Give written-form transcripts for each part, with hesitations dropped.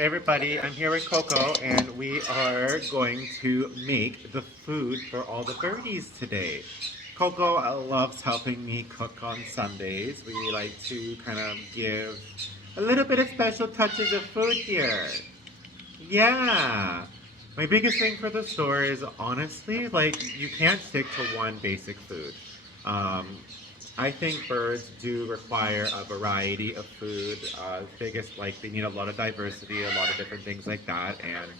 Everybody, I'm here with Coco and we are going to make the food for all the birdies today. Coco loves helping me cook on Sundays. We like to kind of give a little bit of special touches of food here. Yeah. My biggest thing for the store is honestly, like, you can't stick to one basic food. Um, I think birds do require a variety of food. Biggest, like, they need a lot of diversity, a lot of different things like that. And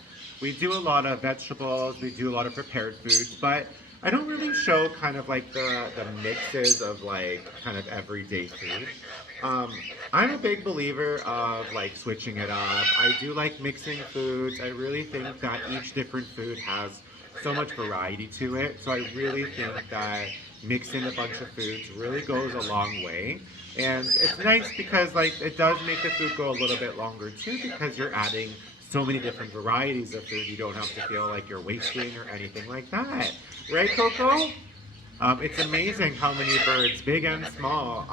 we do a lot of vegetables, we do a lot of prepared foods, but I don't really show kind of like the mixes of like kind of everyday food. Um, I'm a big believer of like switching it up. I do like mixing foods. I really think that each different food has so much variety to it. So I really think that mixing a bunch of foods really goes a long way. And it's nice because like it does make the food go a little bit longer too because you're adding so many different varieties of food. You don't have to feel like you're wasting or anything like that. Right, Coco? It's amazing how many birds, big and small,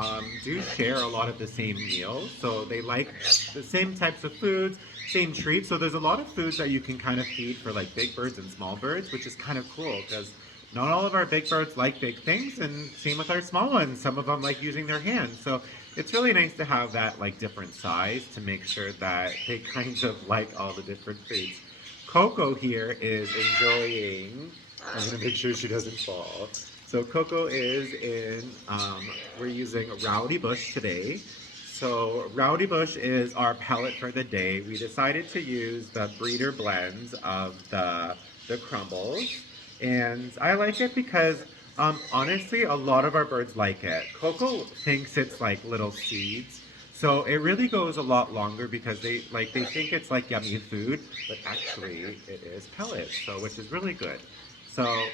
do share a lot of the same meals. So they like the same types of foods, same treats. So there's a lot of foods that you can kind of feed for like big birds and small birds, which is kind of cool because not all of our big birds like big things, and same with our small ones. Some of them like using their hands. So it's really nice to have that like different size to make sure that they kind of like all the different foods. Coco here is enjoying. I'm gonna make sure she doesn't fall. So Coco is in, we're using Rowdy Bush today. So Rowdy Bush is our pellet for the day. We decided to use the breeder blends of the crumbles. And I like it because honestly, a lot of our birds like it. Coco thinks it's like little seeds. So it really goes a lot longer because they think it's like yummy food, but actually it is pellets, so which is really good. So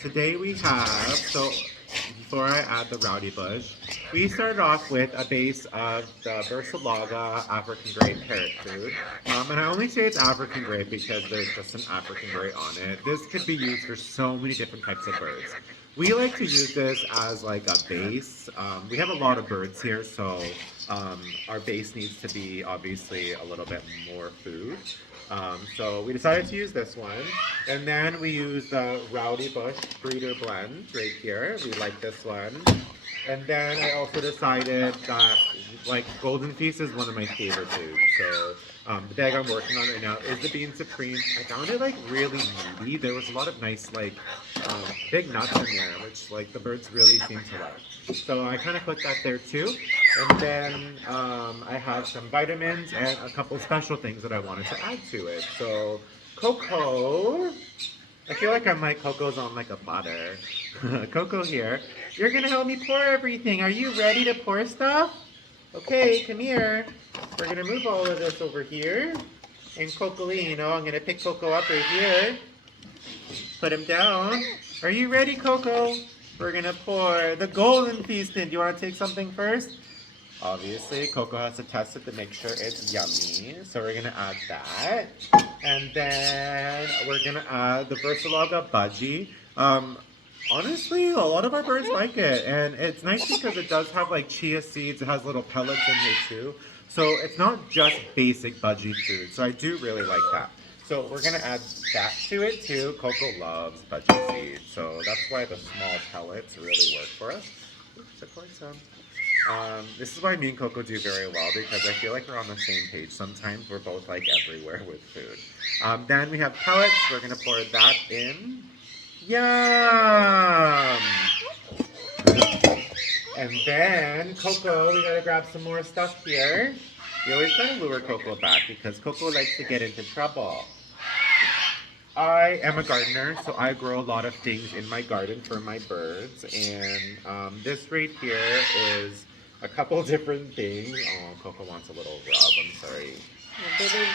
today we have, so before I add the rowdy bush, we started off with a base of the Bersalaga African Grey parrot food. And I only say it's African Grey because there's just an African Grey on it. This could be used for so many different types of birds. We like to use this as like a base. We have a lot of birds here, so our base needs to be obviously a little bit more food. So we decided to use this one. And then we use the Rowdy Bush Breeder Blend right here. We like this one. And then I also decided that like Golden Feast is one of my favorite foods. So the bag I'm working on right now is the Bean Supreme. I found it like really meaty. There was a lot of nice like big nuts in there, which like the birds really seem to like. So I kind of put that there too. And then I have some vitamins and a couple special things that I wanted to add to it. So Coco, I feel like I'm like Coco's on like a platter. Coco here. You're gonna help me pour everything. Are you ready to pour stuff? Okay, come here. We're gonna move all of this over here. And Cocolino, I'm gonna pick Coco up right here. Put him down. Are you ready, Coco? We're gonna pour the golden feast in. Do you wanna take something first? Obviously, Coco has to test it to make sure it's yummy. So we're gonna add that. And then we're gonna add the Versalaga Budgie. Honestly, a lot of our birds like it. And it's nice because it does have like chia seeds. It has little pellets in here too. So it's not just basic budgie food. So I do really like that. So we're gonna add that to it too. Coco loves budgie seeds. So that's why the small pellets really work for us. Oops, I poured some. This is why me and Coco do very well because I feel like we're on the same page. Sometimes we're both like everywhere with food. Then we have pellets. We're gonna pour that in. Yum! And then Coco, we gotta grab some more stuff here. You always gotta lure Coco back because Coco likes to get into trouble. I am a gardener, so I grow a lot of things in my garden for my birds. And this right here is a couple different things. Oh, Coco wants a little rub. I'm sorry.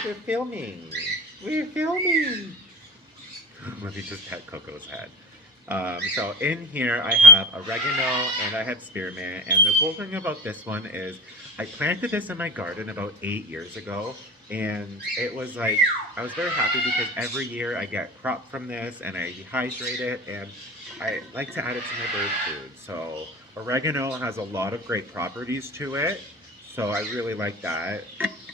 We're filming. We're filming. Let me just pet Coco's head. So in here I have oregano and I have spearmint. And the cool thing about this one is I planted this in my garden about 8 years ago. And it was like, I was very happy because every year I get crop from this and I dehydrate it and I like to add it to my bird food. So oregano has a lot of great properties to it. So I really like that.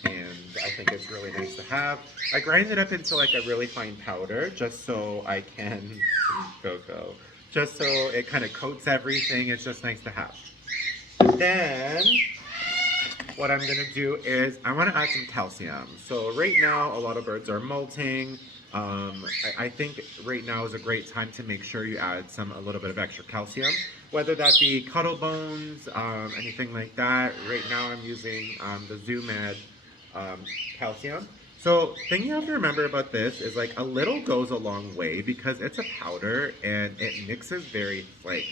and I think it's really nice to have. I grind it up into like a really fine powder just so I can Coco, just so it kind of coats everything. It's just nice to have. Then what I'm gonna do is I want to add some calcium. So right now a lot of birds are molting. I think right now is a great time to make sure you add a little bit of extra calcium, whether that be cuddle bones, anything like that. Right now I'm using the Zoo Med calcium. So thing you have to remember about this is like a little goes a long way because it's a powder and it mixes very like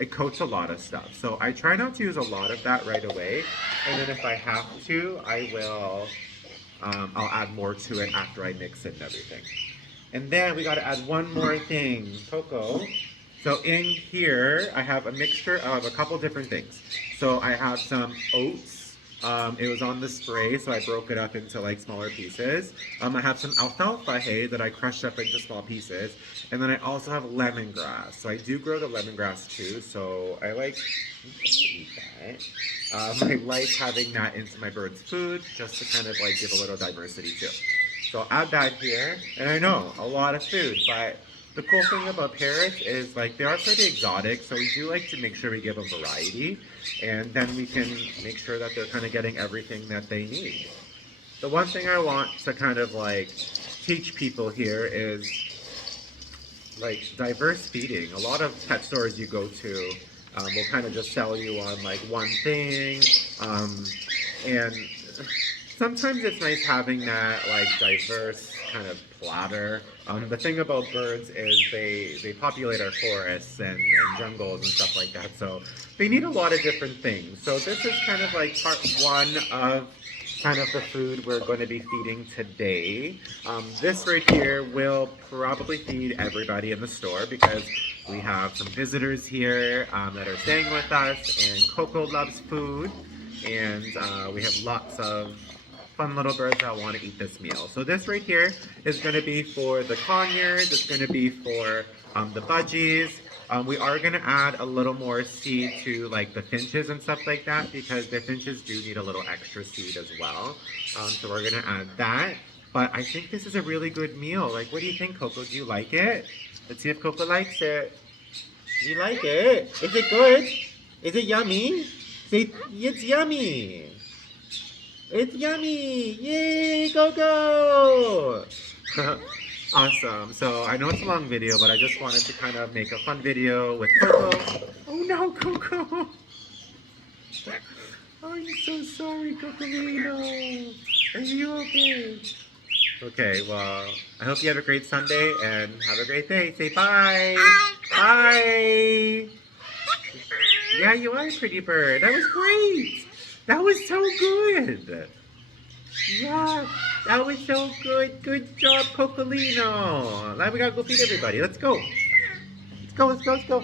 it coats a lot of stuff. So I try not to use a lot of that right away, and then if I have to, I will. I'll add more to it after I mix it and everything. And then we got to add one more thing, Coco. So in here, I have a mixture of a couple different things. So I have some oats. It was on the spray, so I broke it up into like smaller pieces. I have some alfalfa hay that I crushed up into small pieces. And then I also have lemongrass. So I do grow the lemongrass too, so I like eat that. I like having that into my bird's food just to kind of like give a little diversity too. So I'll add that here. And I know, a lot of food, but the cool thing about parrots is like they are pretty exotic, so we do like to make sure we give a variety, and then we can make sure that they're kind of getting everything that they need. The one thing I want to kind of like teach people here is like diverse feeding. A lot of pet stores you go to will kind of just sell you on like one thing, and sometimes it's nice having that like diverse kind of platter. The thing about birds is they populate our forests and jungles and stuff like that, so they need a lot of different things. So this is kind of like part one of kind of the food we're going to be feeding today. This right here will probably feed everybody in the store because we have some visitors here that are staying with us, and Coco loves food, and we have lots of fun little birds that want to eat this meal. So this right here is going to be for the conures, it's going to be for the budgies. We are going to add a little more seed to like the finches and stuff like that because the finches do need a little extra seed as well. So we're going to add that. But I think this is a really good meal. Like, what do you think, Coco? Do you like it? Let's see if Coco likes it. Do you like it? Is it good? Is it yummy? Say, it's yummy. It's yummy! Yay, Coco! Awesome. So I know it's a long video, but I just wanted to kind of make a fun video with Coco. Oh no, Coco! Oh, I'm so sorry, Cocolino. Are you okay? Okay, well, I hope you have a great Sunday and have a great day. Say bye! Bye! Yeah, you are a pretty bird. That was great! That was so good! Yeah, that was so good. Good job, Cocolino. Now we gotta go feed everybody. Let's go. Let's go, let's go, let's go.